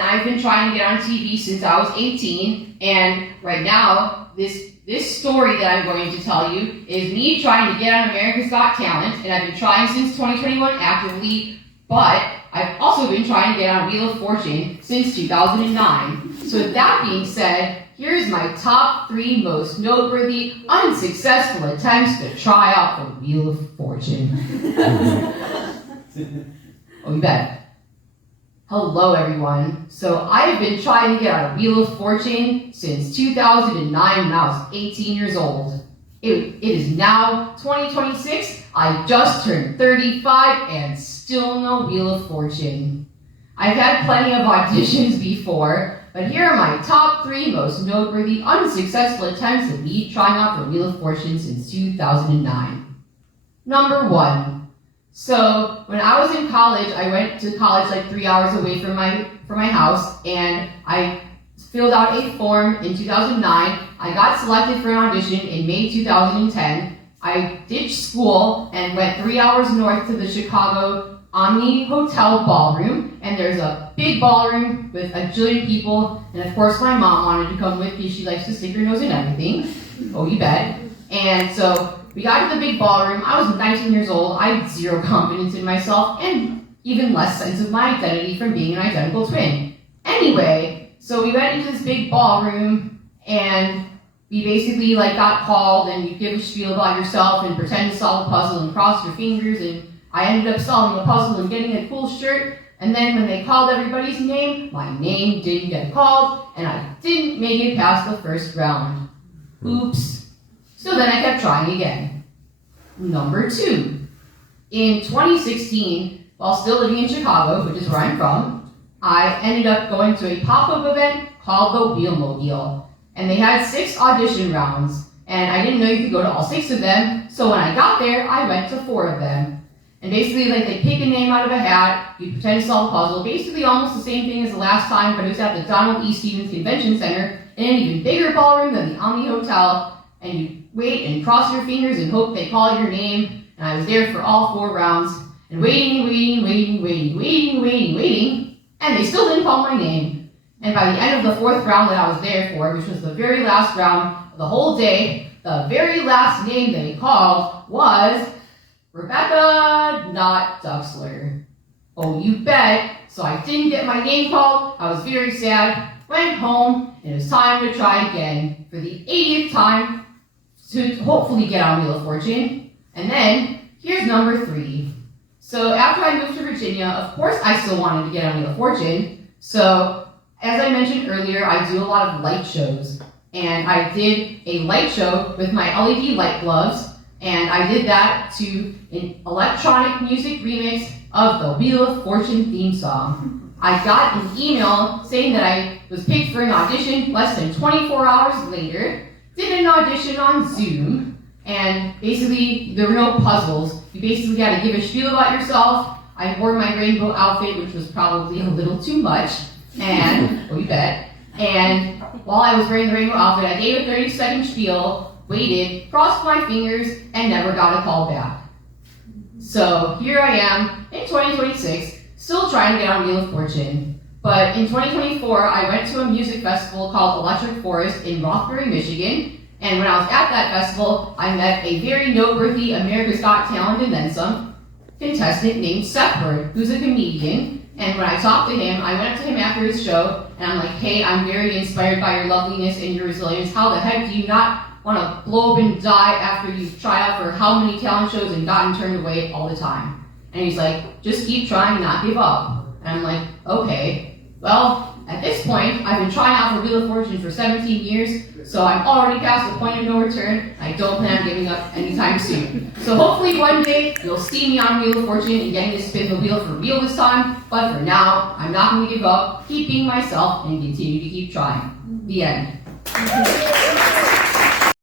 and I've been trying to get on TV since I was 18, and right now, this story that I'm going to tell you is me trying to get on America's Got Talent, and I've been trying since 2021 actively, but I've also been trying to get on Wheel of Fortune since 2009. So with that being said, here's my top 3 most noteworthy, unsuccessful attempts to try out for Wheel of Fortune. Oh, you bet. Hello, everyone. So I've been trying to get on Wheel of Fortune since 2009 when I was 18 years old. It is now 2026. I just turned 35 and still no Wheel of Fortune. I've had plenty of auditions before, but here are my top 3 most noteworthy unsuccessful attempts at me trying out for Wheel of Fortune since 2009. Number 1. So when I was in college, I went to college like 3 hours away from my house, and I filled out a form in 2009. I got selected for an audition in May 2010. I ditched school and went 3 hours north to the Chicago Omni Hotel ballroom, and there's a big ballroom with a jillion people, and of course my mom wanted to come with because she likes to stick her nose in everything. Oh, you bet. And so we got to the big ballroom. I was 19 years old. I had zero confidence in myself and even less sense of my identity from being an identical twin. Anyway, so we went into this big ballroom and we basically got called, and you give a spiel about yourself and pretend to solve a puzzle and cross your fingers, and I ended up solving a puzzle and getting a cool shirt, and then when they called everybody's name, my name didn't get called and I didn't make it past the first round. Oops. So then I kept trying again. Number 2. In 2016, while still living in Chicago, which is where I'm from, I ended up going to a pop-up event called the Wheelmobile. And they had 6 audition rounds, and I didn't know you could go to all 6 of them, so when I got there, I went to 4 of them. And basically, they pick a name out of a hat, you pretend to solve a puzzle, basically almost the same thing as the last time, but it was at the Donald E. Stevens Convention Center, in an even bigger ballroom than the Omni Hotel, and you wait and cross your fingers and hope they call your name, and I was there for all 4 rounds, and waiting, and they still didn't call my name. And by the end of the 4th round that I was there for, which was the very last round of the whole day, the very last name they called was Rebecca, not Duxler. Oh, you bet. So I didn't get my name called, I was very sad, went home, and it was time to try again for the 80th time to hopefully get on Wheel of Fortune. And then, here's number 3. So after I moved to Virginia, of course I still wanted to get on Wheel of Fortune. So, as I mentioned earlier, I do a lot of light shows. And I did a light show with my LED light gloves, and I did that to an electronic music remix of the Wheel of Fortune theme song. I got an email saying that I was picked for an audition less than 24 hours later, did an audition on Zoom, and basically there were no puzzles. You basically had to give a spiel about yourself. I wore my rainbow outfit, which was probably a little too much, and, oh you bet, and while I was wearing the rainbow outfit, I gave a 30-second spiel, waited, crossed my fingers, and never got a call back. So here I am in 2026, still trying to get on Wheel of Fortune. But in 2024, I went to a music festival called Electric Forest in Rothbury, Michigan. And when I was at that festival, I met a very noteworthy America's Got Talent and then some contestant named Seth Bird, who's a comedian. And when I talked to him, I went up to him after his show, and I'm like, hey, I'm very inspired by your loveliness and your resilience. How the heck do you not want to blow up and die after you've tried out for how many talent shows and gotten turned away all the time? And he's like, just keep trying, not give up. And I'm like, okay. Well, at this point, I've been trying out for Wheel of Fortune for 17 years, so I'm already past the point of no return. I don't plan on giving up anytime soon. So hopefully one day, you'll see me on Wheel of Fortune and getting to spin the wheel for real this time, but for now, I'm not going to give up, keep being myself, and continue to keep trying. The end.